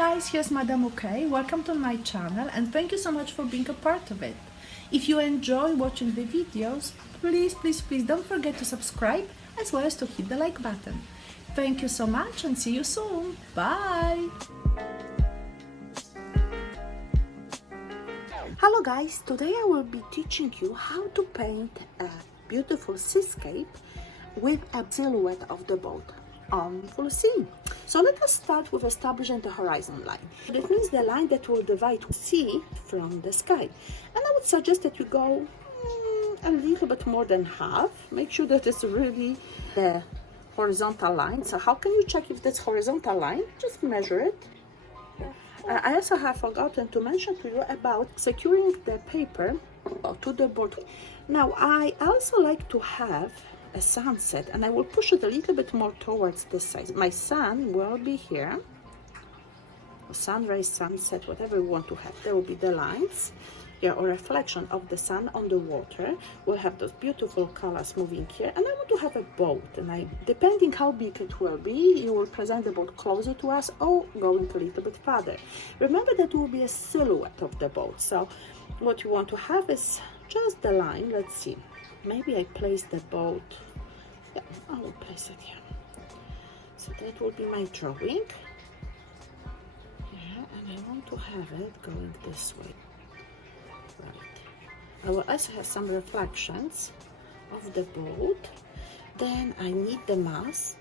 guys, here's Madame OK. Welcome to my channel and thank you so much for being a part of it. If you enjoy watching the videos, please don't forget to subscribe as well as to hit the like button. Thank you so much and see you soon. Bye! Hello guys, today I will be teaching you how to paint a beautiful seascape with a silhouette of the boat on full sea. So let us start with establishing the horizon line. That means the line that will divide sea from the sky. And I would suggest that you go a little bit more than half. Make sure that it's really the horizontal line. So how can you check if that's horizontal line? Just measure it. I also have forgotten to mention to you about securing the paper to the board. Now I also like to have a sunset, and I will push it a little bit more towards this side. My sun will be here, sunrise, sunset, whatever you want to have. There will be the lines here, or reflection of the sun on the water. We'll have those beautiful colors moving here, and I want to have a boat, and depending how big it will be, you will present the boat closer to us or going a little bit farther. Remember that will be a silhouette of the boat, so what you want to have is just the line. Let's see, maybe I place the boat, yeah, I will place it here. So that will be my drawing. Yeah, and I want to have it going this way. Right. I will also have some reflections of the boat. Then I need the mast,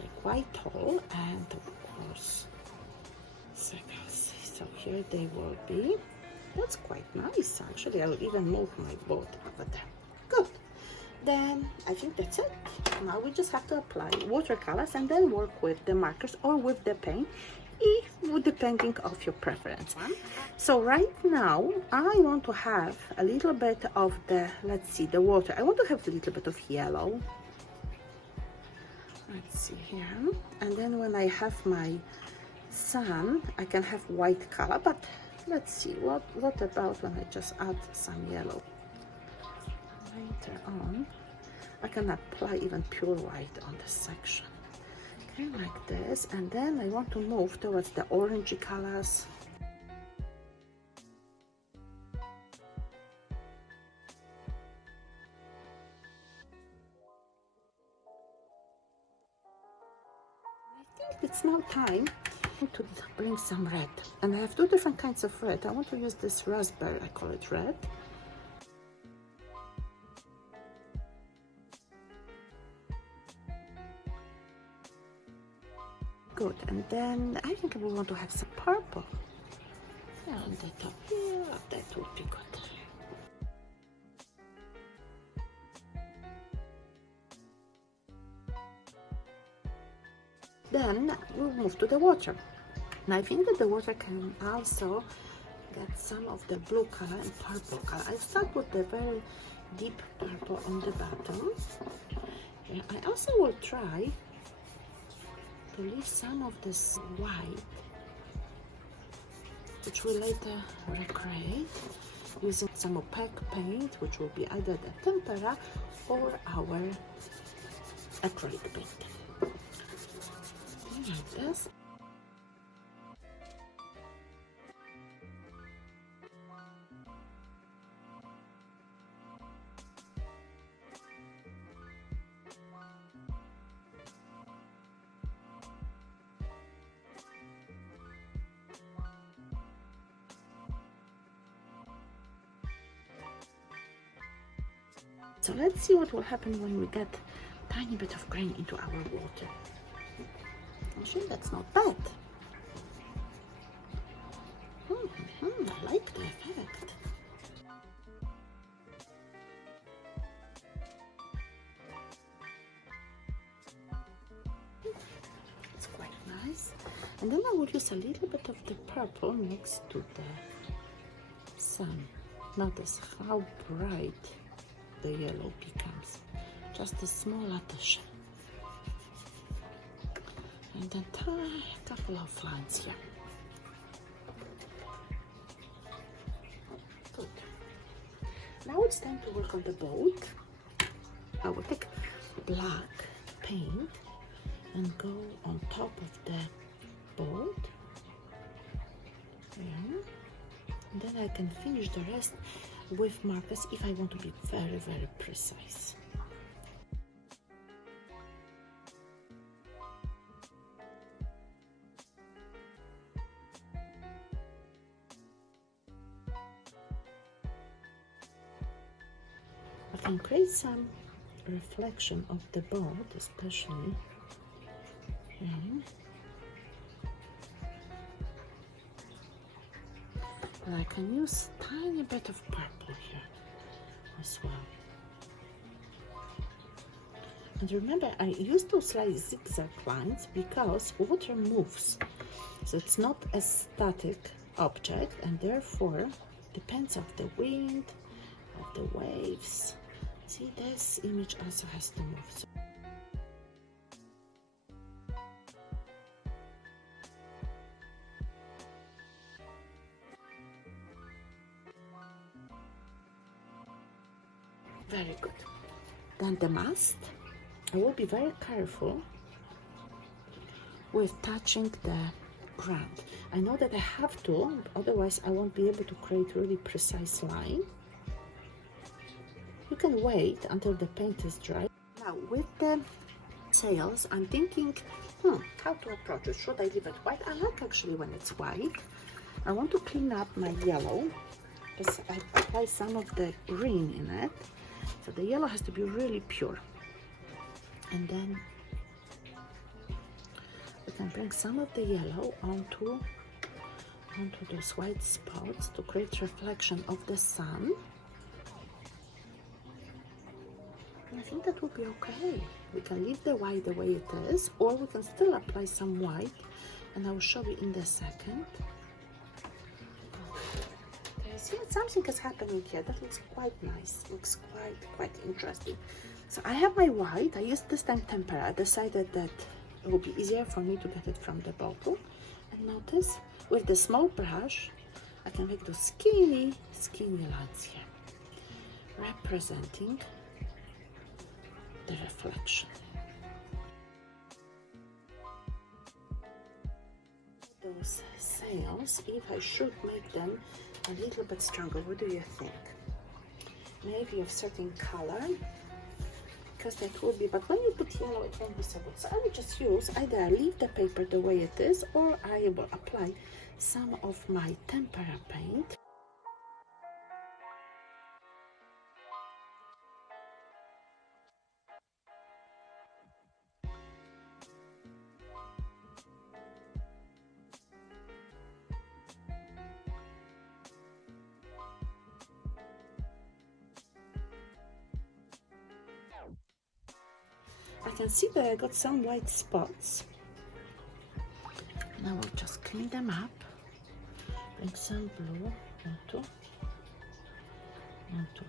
like quite tall, and of course sails. So here they will be. That's quite nice, actually. I will even move my boat over there. Good. Then I think that's it. Now we just have to apply watercolors and then work with the markers or with the paint, depending of your preference. So right now I want to have a little bit of the, let's see, the water. I want to have a little bit of yellow. Let's see here. And then when I have my sun, I can have white color, but let's see, what about when I just add some yellow? Later on, I can apply even pure white on this section. Okay, like this. And then I want to move towards the orangey colors. I think it's now time to bring some red, and I have two different kinds of red. I want to use this raspberry, I call it red. Good, and then I think we want to have some purple. Yeah, on the top here, that would be good. Then we'll move to the water. And I think that the water can also get some of the blue color and purple color. I start with the very deep purple on the bottom. Yeah, I also will try to leave some of this white, which will later recreate using some opaque paint, which will be either the tempera or our acrylic paint. Like this. So let's see what will happen when we get a tiny bit of green into our water. Actually, that's not bad. I like the effect. It's quite nice. And then I will use a little bit of the purple next to the sun. Notice how bright the yellow becomes. Just a small addition. And then a couple of lines here. Good. Now it's time to work on the boat. I will take black paint and go on top of the boat Yeah. And then I can finish the rest with markers if I want to be very, very precise. I can create some reflection of the boat, especially. And I can use tiny bit of purple here as well. And remember, I use those like zigzag lines because water moves, so it's not a static object, and therefore depends of the wind, of the waves. See, this image also has to move. So very good. Then the mast, I will be very careful with touching the ground. I know that I have to, otherwise I won't be able to create really precise line. You can wait until the paint is dry. Now with the sails, I'm thinking, how to approach it. Should I leave it white? I like actually when it's white. I want to clean up my yellow because I apply some of the green in it. So the yellow has to be really pure. And then we can bring some of the yellow onto those white spots to create reflection of the sun. And I think that will be okay. We can leave the white the way it is, or we can still apply some white, and I will show you in a second. See, something is happening here that looks quite nice, looks quite interesting. So I have my white. I used this time tempera. I decided that it would be easier for me to get it from the bottle. And notice with the small brush I can make those skinny lines here, representing the reflection. Those sails, if I should make them a little bit stronger, what do you think? Maybe of certain color, because that will be, but when you put yellow it won't be so good. So I will just use, either I leave the paper the way it is, or I will apply some of my tempera paint. I can see that I got some white spots. Now I'll just clean them up. Bring some blue onto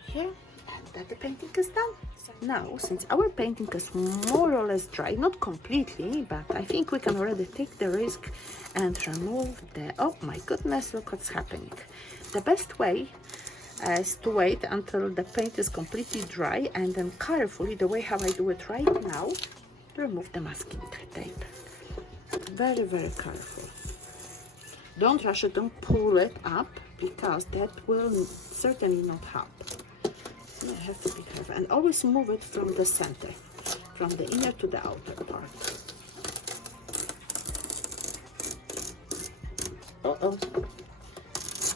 here, and that the painting is done. So now, since our painting is more or less dry, not completely, but I think we can already take the risk and remove the, oh my goodness, look what's happening. The best way is to wait until the paint is completely dry, and then carefully, the way how I do it right now, remove the masking tape. Very, very careful. Don't rush it, don't pull it up, because that will certainly not help. So I have to be careful, and always move it from the center, from the inner to the outer part. Uh-oh.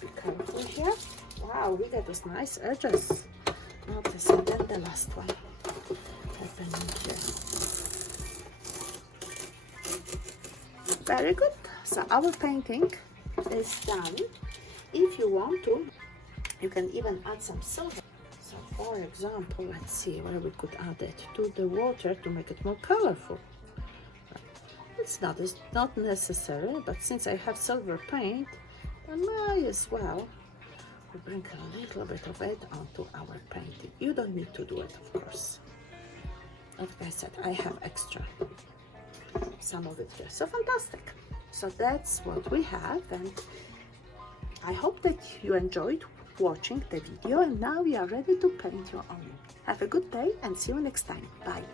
Be careful here. Wow, we got those nice edges. Notice, and then the last one happening here. Very good. So our painting is done. If you want to, you can even add some silver. So for example, let's see where we could add it to the water to make it more colorful. It's not necessary, but since I have silver paint, I might as well bring a little bit of it onto our painting. You don't need to do it, of course. Like I said, I have extra, some of it here. So fantastic. So that's what we have, and I hope that you enjoyed watching the video, and now you are ready to paint your own. Have a good day and see you next time. Bye.